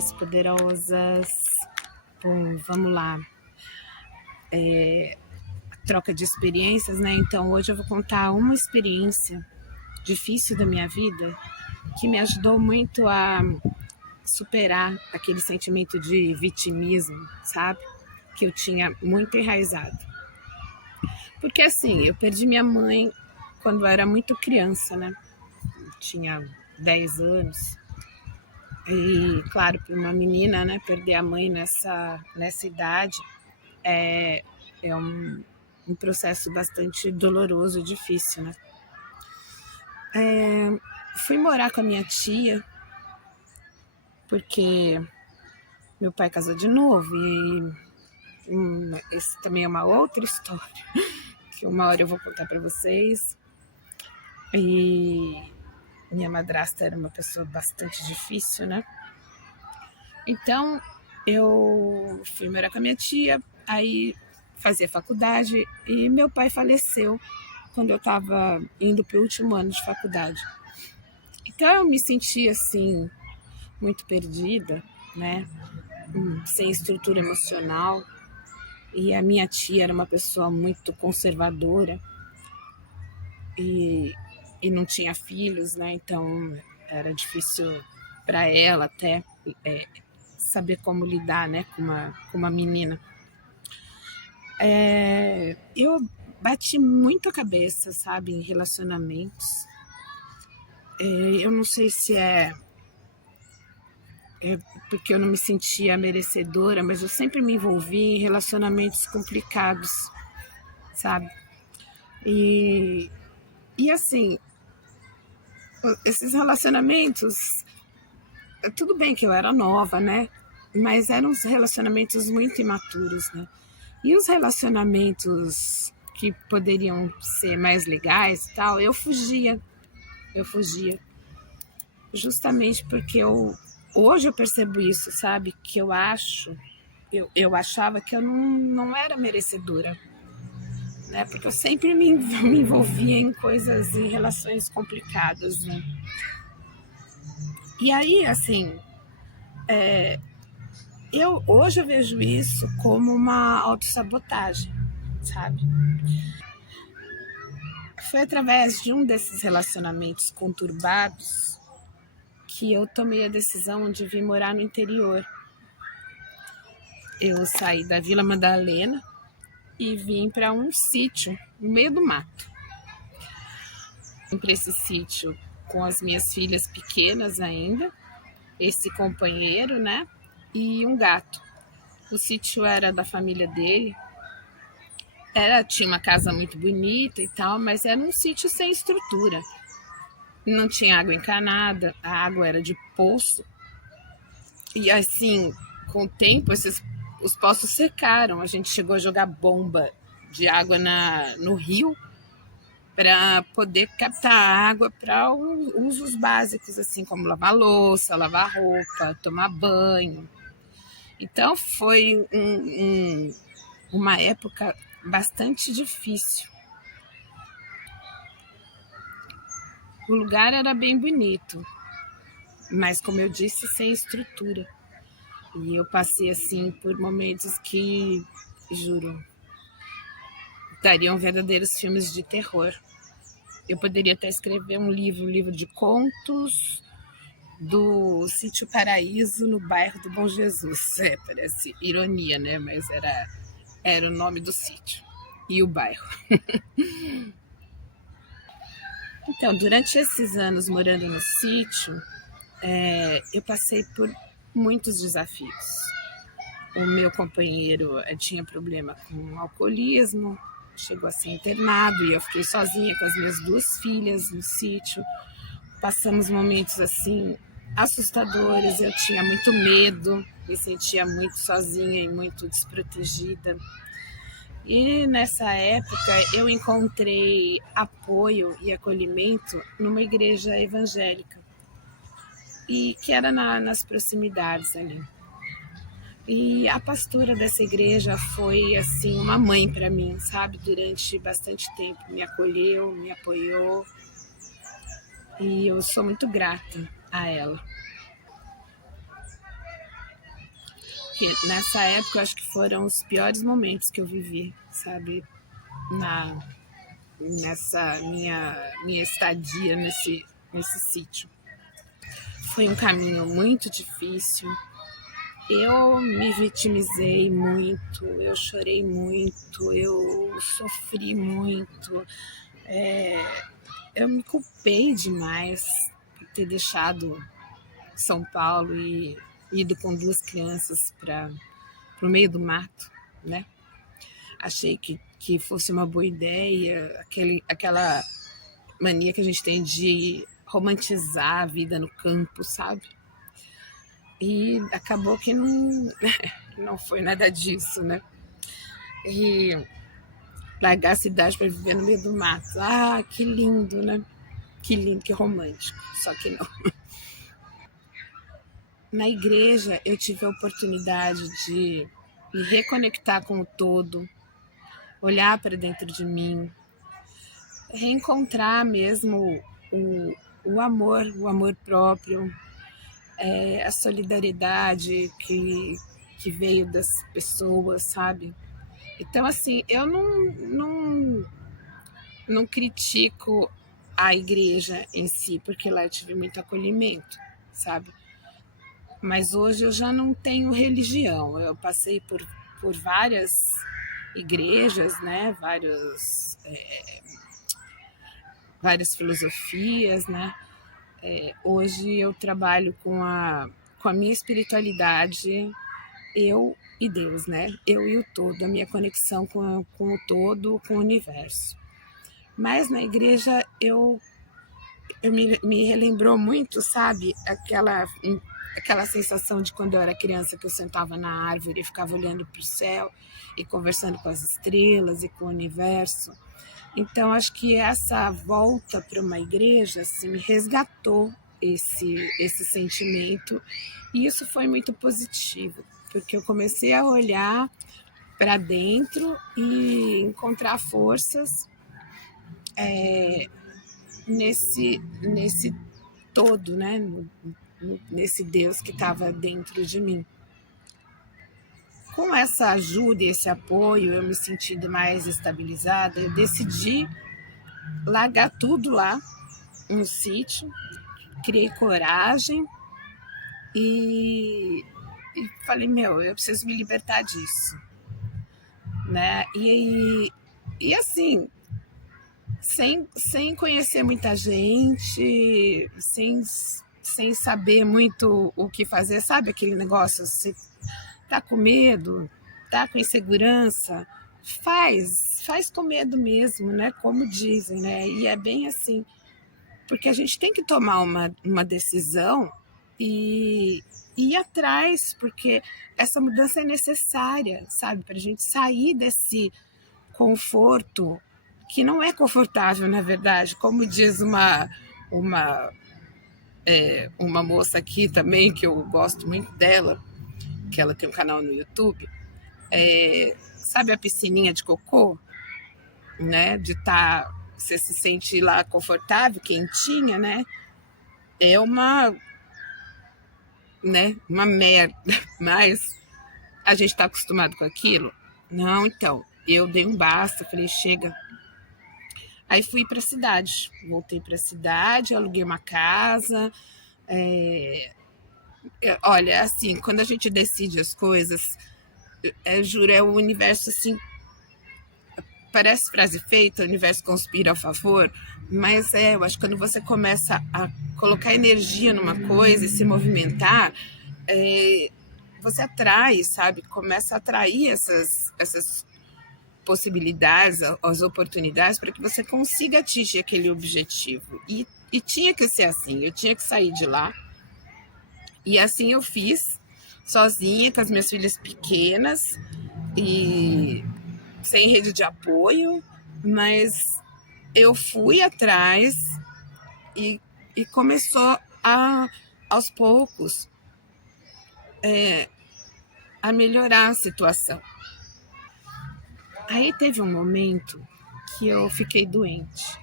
Mulheres Poderosas. Bom, vamos lá. Troca de experiências, né? Então hoje eu vou contar uma experiência difícil da minha vida que me ajudou muito a superar aquele sentimento de vitimismo, sabe? Que eu tinha muito enraizado. Porque assim, eu perdi minha mãe quando eu era muito criança, né? Eu tinha 10 anos. E, claro, para uma menina, né, perder a mãe nessa idade é um processo bastante doloroso e difícil, né? Fui morar com a minha tia, porque meu pai casou de novo e esse também é uma outra história que uma hora eu vou contar para vocês. E minha madrasta era uma pessoa bastante difícil, né? Então eu fui morar com a minha tia, aí fazia faculdade e meu pai faleceu quando eu estava indo para o último ano de faculdade. Então eu me senti assim muito perdida, né? Sem estrutura emocional. E a minha tia era uma pessoa muito conservadora e não tinha filhos, né? Então era difícil para ela até saber como lidar, né, com uma menina. Eu bati muito a cabeça, sabe, em relacionamentos. Eu não sei se é porque eu não me sentia merecedora, mas eu sempre me envolvi em relacionamentos complicados, sabe? E assim, esses relacionamentos, tudo bem que eu era nova, né? Mas eram uns relacionamentos muito imaturos, né? E os relacionamentos que poderiam ser mais legais e tal, eu fugia. Justamente porque hoje eu percebo isso, sabe? Que eu achava que eu não era merecedora, né? Porque eu sempre me envolvia em coisas, em relações complicadas, né? E aí, assim, hoje eu vejo isso como uma autossabotagem, sabe? Foi através de um desses relacionamentos conturbados que eu tomei a decisão de vir morar no interior. Eu saí da Vila Madalena e vim para um sítio no meio do mato. Vim para esse sítio com as minhas filhas pequenas ainda, esse companheiro, né? E um gato. O sítio era da família dele. Tinha uma casa muito bonita e tal, mas era um sítio sem estrutura. Não tinha água encanada, a água era de poço. E assim, com o tempo, os poços secaram. A gente chegou a jogar bomba de água no rio para poder captar água para usos básicos, assim como lavar louça, lavar roupa, tomar banho. Então foi uma época bastante difícil. O lugar era bem bonito, mas como eu disse, sem estrutura. E eu passei assim por momentos que, juro, dariam verdadeiros filmes de terror. Eu poderia até escrever um livro de contos do Sítio Paraíso, no bairro do Bom Jesus. Parece ironia, né? Mas era o nome do sítio e o bairro. Então, durante esses anos morando no sítio, eu passei por muitos desafios. O meu companheiro tinha problema com alcoolismo, chegou a ser internado e eu fiquei sozinha com as minhas 2 filhas no sítio. Passamos momentos assim assustadores, eu tinha muito medo, me sentia muito sozinha e muito desprotegida. E nessa época eu encontrei apoio e acolhimento numa igreja evangélica, e que era nas proximidades ali. E a pastora dessa igreja foi assim uma mãe para mim, sabe? Durante bastante tempo me acolheu, me apoiou, e eu sou muito grata a ela. porque nessa época eu acho que foram os piores momentos que eu vivi, sabe? Nessa minha estadia nesse sítio. Foi um caminho muito difícil. Eu me vitimizei muito, eu chorei muito, eu sofri muito. Eu me culpei demais por ter deixado São Paulo e ido com 2 crianças para o meio do mato, né? Achei que fosse uma boa ideia, aquela mania que a gente tem de romantizar a vida no campo, sabe? E acabou que não foi nada disso, né? E largar a cidade para viver no meio do mato. Ah, que lindo, né? Que lindo, que romântico. Só que não. Na igreja, eu tive a oportunidade de me reconectar com o todo, olhar para dentro de mim, reencontrar mesmo o amor próprio, a solidariedade que veio das pessoas, sabe? Então, assim, eu não critico a igreja em si, porque lá eu tive muito acolhimento, sabe? Mas hoje eu já não tenho religião. Eu passei por várias igrejas, né? Várias filosofias, né? Hoje eu trabalho com a minha espiritualidade, eu e Deus, né? Eu e o todo, a minha conexão com o todo, com o universo. Mas na igreja me relembrou muito, sabe? Aquela sensação de quando eu era criança, que eu sentava na árvore e ficava olhando para o céu e conversando com as estrelas e com o universo. Então, acho que essa volta para uma igreja assim, me resgatou esse sentimento, e isso foi muito positivo, porque eu comecei a olhar para dentro e encontrar forças nesse todo, né? Nesse Deus que estava dentro de mim. Com essa ajuda e esse apoio, eu me sentindo mais estabilizada, eu decidi largar tudo lá no sítio, criei coragem e falei, eu preciso me libertar disso, né? E assim, sem conhecer muita gente, sem saber muito o que fazer, sabe aquele negócio? Você tá com medo, tá com insegurança, faz com medo mesmo, né? Como dizem, né? E é bem assim, porque a gente tem que tomar uma decisão e ir atrás, porque essa mudança é necessária, sabe? Para a gente sair desse conforto que não é confortável, na verdade. Como diz uma, uma moça aqui também, que eu gosto muito dela, que ela tem um canal no YouTube, sabe a piscininha de cocô? Né? Você se sente lá confortável, quentinha, né? É uma merda, mas a gente está acostumado com aquilo. Não, então, eu dei um basta, falei, chega. Aí fui para a cidade, voltei para a cidade, aluguei uma casa. Olha, assim, quando a gente decide as coisas, juro, é o universo assim, parece frase feita, o universo conspira a favor, mas eu acho que quando você começa a colocar energia numa coisa e se movimentar, você atrai, sabe? Começa a atrair essas possibilidades, as oportunidades para que você consiga atingir aquele objetivo. E tinha que ser assim, eu tinha que sair de lá. E assim eu fiz, sozinha, com as minhas filhas pequenas e sem rede de apoio, mas eu fui atrás e, e começou aos poucos, a melhorar a situação. Aí teve um momento que eu fiquei doente.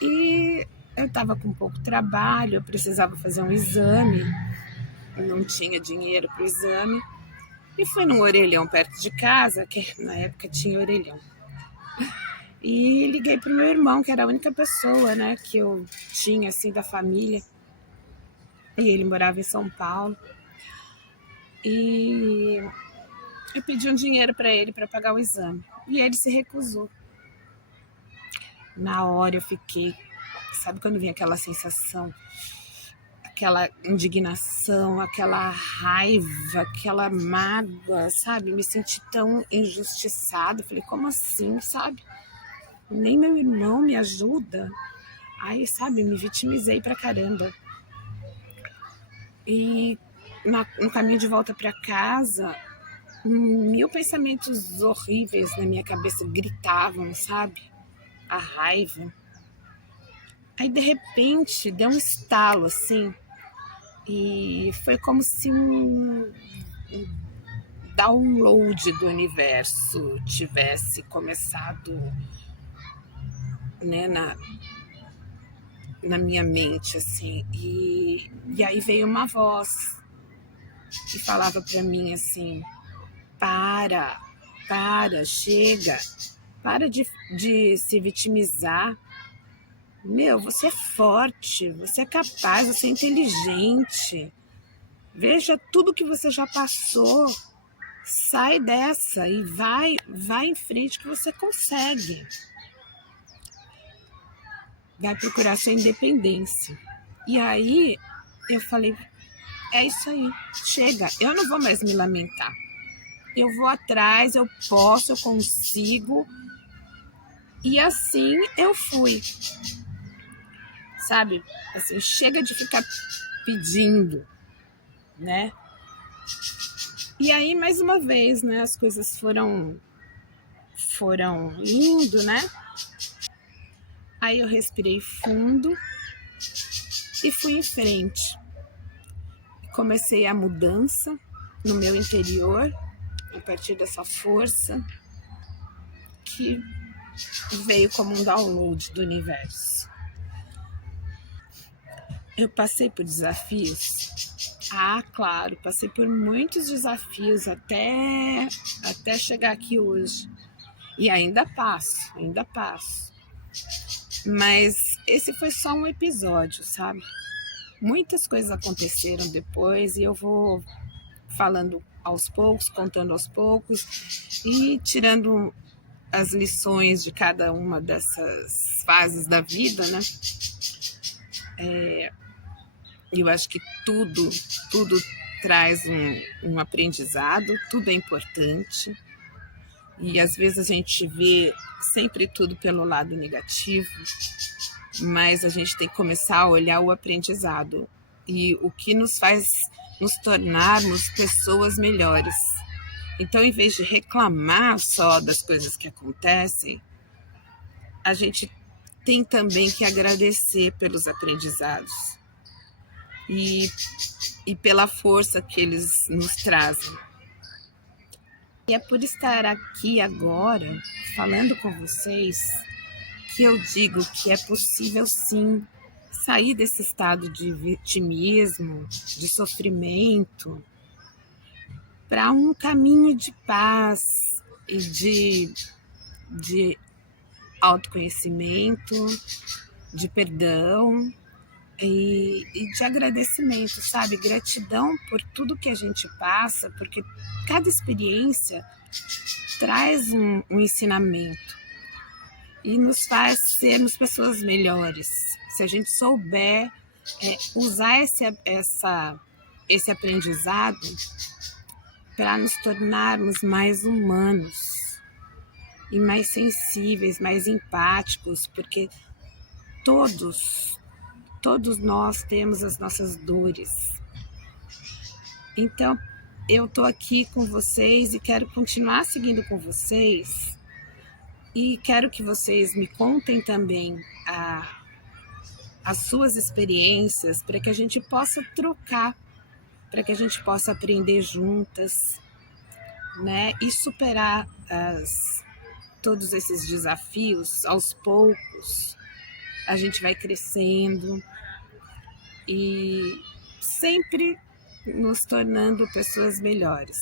E eu estava com pouco trabalho, eu precisava fazer um exame. não tinha dinheiro para o exame, e fui num orelhão perto de casa, que na época tinha orelhão. E liguei pro meu irmão, que era a única pessoa, né, que eu tinha, assim, da família. E ele morava em São Paulo. E eu pedi um dinheiro para ele para pagar o exame. E ele se recusou. Na hora eu fiquei, sabe quando vem aquela sensação, aquela indignação, aquela raiva, aquela mágoa, sabe? Me senti tão injustiçada. Falei, como assim, sabe? Nem meu irmão me ajuda. Aí, sabe, me vitimizei pra caramba. E no caminho de volta para casa, 1000 pensamentos horríveis na minha cabeça gritavam, sabe? A raiva. Aí, de repente, deu um estalo, assim, e foi como se um download do universo tivesse começado, né, na minha mente, assim. E aí veio uma voz que falava para mim assim: para, chega, para de se vitimizar. Meu, você é forte, você é capaz, você é inteligente. Veja tudo que você já passou. Sai dessa e vai em frente que você consegue. Vai procurar sua independência. E aí eu falei, é isso aí, chega, eu não vou mais me lamentar. Eu vou atrás, eu posso, eu consigo. E assim eu fui. Sabe? Assim, chega de ficar pedindo, né? E aí, mais uma vez, né? As coisas foram indo, né? Aí eu respirei fundo e fui em frente. Comecei a mudança no meu interior, a partir dessa força que veio como um download do universo. Eu passei por desafios? Ah, claro, passei por muitos desafios até chegar aqui hoje. E ainda passo. Mas esse foi só um episódio, sabe? Muitas coisas aconteceram depois e eu vou falando aos poucos, contando aos poucos e tirando as lições de cada uma dessas fases da vida, né? Eu acho que tudo traz um aprendizado, tudo é importante. E às vezes a gente vê sempre tudo pelo lado negativo, mas a gente tem que começar a olhar o aprendizado e o que nos faz nos tornarmos pessoas melhores. Então, em vez de reclamar só das coisas que acontecem, a gente tem também que agradecer pelos aprendizados e pela força que eles nos trazem. E é por estar aqui agora, falando com vocês, que eu digo que é possível sim sair desse estado de vitimismo, de sofrimento, para um caminho de paz e de autoconhecimento, de perdão e de agradecimento, sabe? Gratidão por tudo que a gente passa, porque cada experiência traz um ensinamento e nos faz sermos pessoas melhores. Se a gente souber usar esse aprendizado para nos tornarmos mais humanos e mais sensíveis, mais empáticos, porque todos nós temos as nossas dores. Então, eu estou aqui com vocês e quero continuar seguindo com vocês e quero que vocês me contem também as suas experiências para que a gente possa trocar, para que a gente possa aprender juntas, né? E superar todos esses desafios aos poucos. A gente vai crescendo e sempre nos tornando pessoas melhores.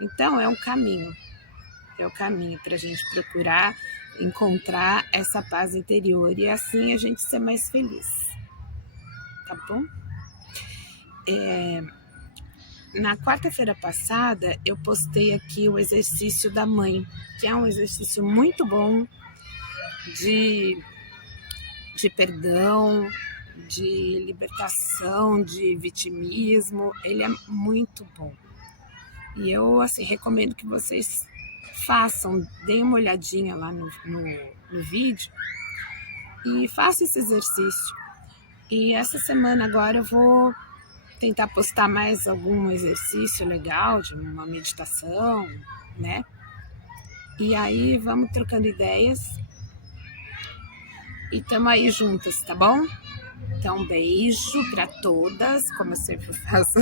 Então é um caminho para a gente procurar encontrar essa paz interior e assim a gente ser mais feliz, tá bom? Na quarta-feira passada eu postei aqui o exercício da mãe, que é um exercício muito bom de perdão, de libertação, de vitimismo. Ele é muito bom. E eu assim recomendo que vocês façam, deem uma olhadinha lá no vídeo e façam esse exercício. E essa semana agora eu vou tentar postar mais algum exercício legal, de uma meditação, né? E aí vamos trocando ideias e tamo aí juntas, tá bom? Então, um beijo para todas, como eu sempre faço,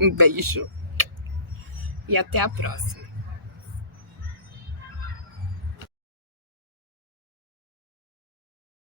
um beijo e até a próxima.